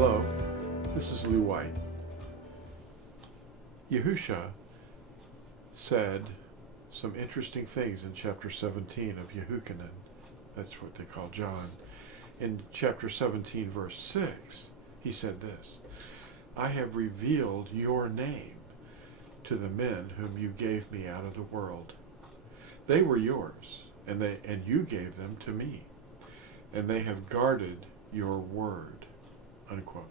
Hello, this is Lew White. Yahusha said some interesting things in chapter 17 of Yehukanan. That's what they call John. In chapter 17, verse 6, he said this: I have revealed your name to the men whom you gave me out of the world. They were yours, and you gave them to me, and they have guarded your word. Unquote.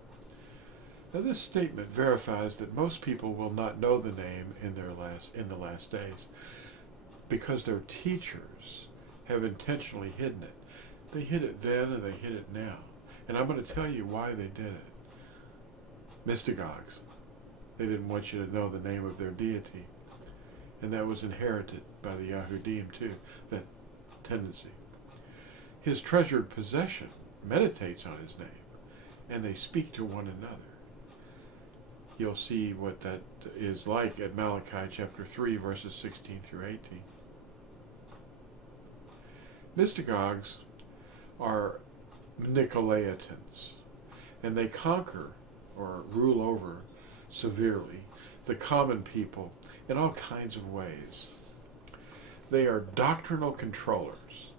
Now this statement verifies that most people will not know the name in the last days, because their teachers have intentionally hidden it. They hid it then and they hid it now. And I'm going to tell you why they did it. Mystagogues. They didn't want you to know the name of their deity. And that was inherited by the Yahudim too, that tendency. His treasured possession meditates on his name, and they speak to one another. You'll see what that is like at Malachi chapter 3, verses 16 through 18. Mystagogues are Nicolaitans, and they conquer or rule over severely the common people in all kinds of ways. They are doctrinal controllers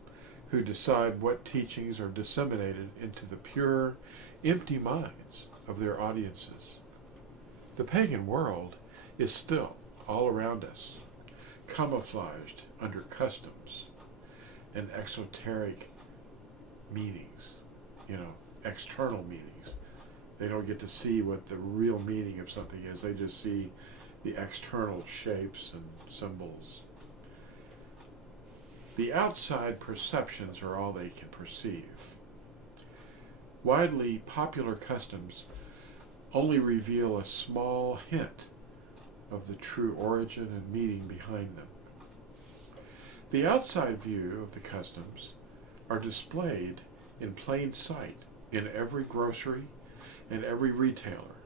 who decide what teachings are disseminated into the pure, empty minds of their audiences. The pagan world is still all around us, camouflaged under customs and exoteric meanings, external meanings. They don't get to see what the real meaning of something is. They just see the external shapes and symbols. The outside perceptions are all they can perceive. Widely popular customs only reveal a small hint of the true origin and meaning behind them. The outside view of the customs are displayed in plain sight in every grocery and every retailer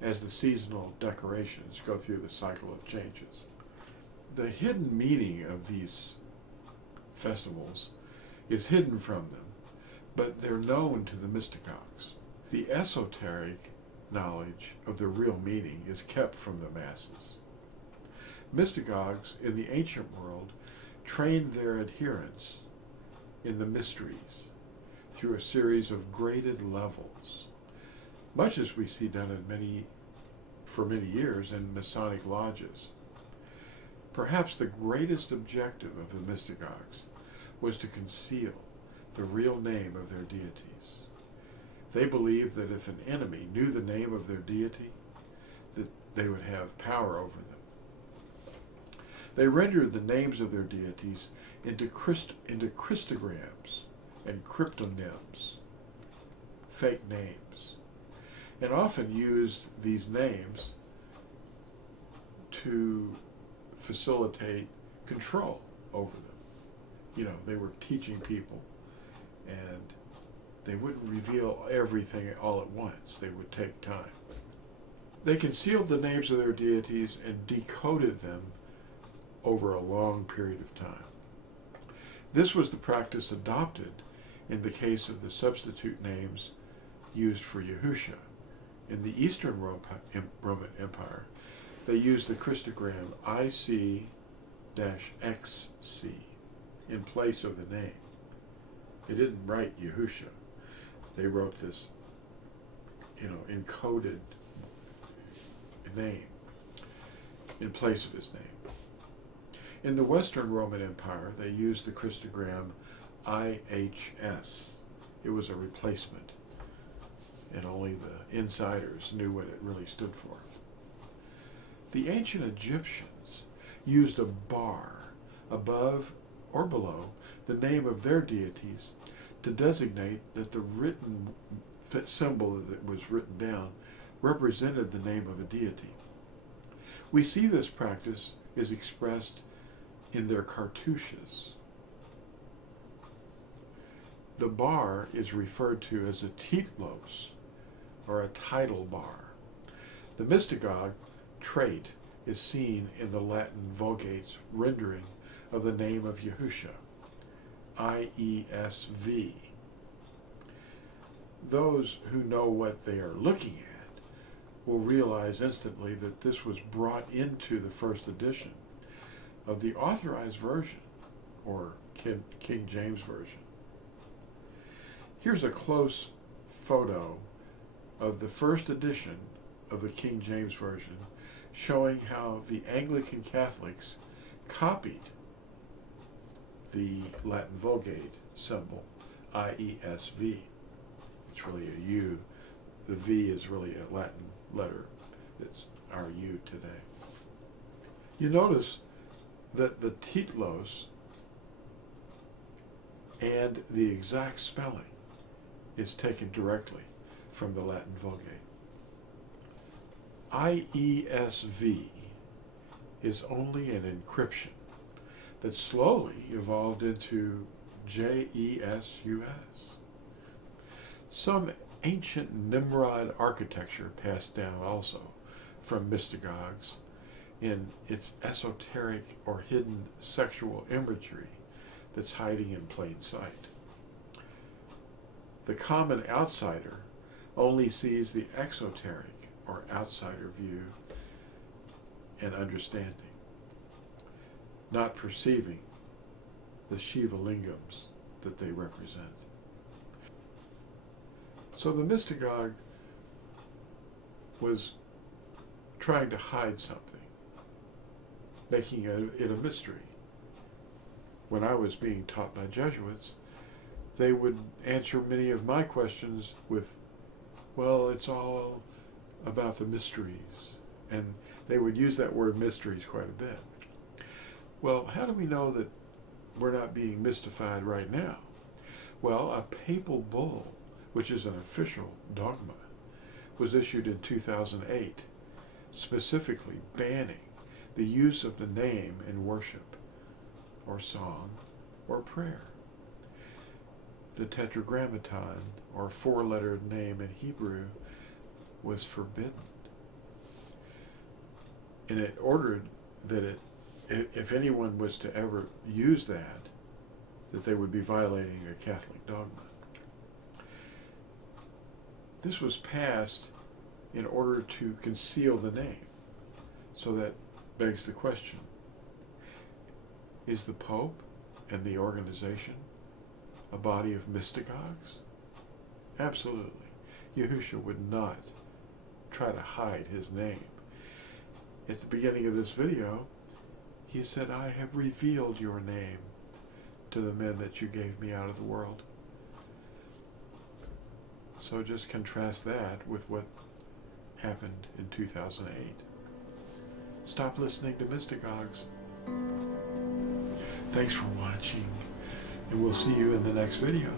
as the seasonal decorations go through the cycle of changes. The hidden meaning of these festivals is hidden from them, but they're known to the Mystagogues. The esoteric knowledge of the real meaning is kept from the masses. Mystagogues in the ancient world trained their adherents in the mysteries through a series of graded levels, much as we see done for many years in Masonic lodges. Perhaps the greatest objective of the Mystagogues was to conceal the real name of their deities. They believed that if an enemy knew the name of their deity, that they would have power over them. They rendered the names of their deities into Christograms and cryptonyms, fake names, and often used these names to facilitate control over them. They were teaching people, and they wouldn't reveal everything all at once. They would take time. They concealed the names of their deities and decoded them over a long period of time. This was the practice adopted in the case of the substitute names used for Yahusha. In the Eastern Roman Empire, they used the Christogram IC-XC in place of the name. They didn't write Yahusha. They wrote this, encoded name in place of his name. In the Western Roman Empire, they used the Christogram IHS. It was a replacement, and only the insiders knew what it really stood for. The ancient Egyptians used a bar above or below the name of their deities to designate that the written symbol that was written down represented the name of a deity. We see this practice is expressed in their cartouches. The bar is referred to as a titlos, or a title bar. The Mystagogue trait is seen in the Latin Vulgate's rendering of the name of Yahusha, IESV. those who know what they are looking at will realize instantly that this was brought into the first edition of the authorized version, or King James Version. Here's a close photo of the first edition of the King James Version, showing how the Anglican Catholics copied the Latin Vulgate symbol, IESV. It's really a U. The V is really a Latin letter. It's our U today. You notice that the titlos and the exact spelling is taken directly from the Latin Vulgate. IESV is only an encryption that slowly evolved into JESUS. Some ancient Nimrod architecture passed down also from Mystagogues in its esoteric or hidden sexual imagery that's hiding in plain sight. The common outsider only sees the exoteric or outsider view and understanding, not perceiving the Shiva lingams that they represent. So the Mystagogue was trying to hide something, making it a mystery. When I was being taught by Jesuits, they would answer many of my questions with, well, it's all about the mysteries. And they would use that word mysteries quite a bit. Well, how do we know that we're not being mystified right now? Well, a papal bull, which is an official dogma, was issued in 2008, specifically banning the use of the name in worship, or song, or prayer. The tetragrammaton, or four-lettered name in Hebrew, was forbidden. And it ordered that if anyone was to ever use that they would be violating a Catholic dogma. This was passed in order to conceal the name. So that begs the question, is the Pope and the organization a body of mystagogues? Absolutely. Yahusha would not try to hide his name. At the beginning of this video, he said, I have revealed your name to the men that you gave me out of the world. So just contrast that with what happened in 2008. Stop listening to Mystagogues. Thanks for watching, and we'll see you in the next video.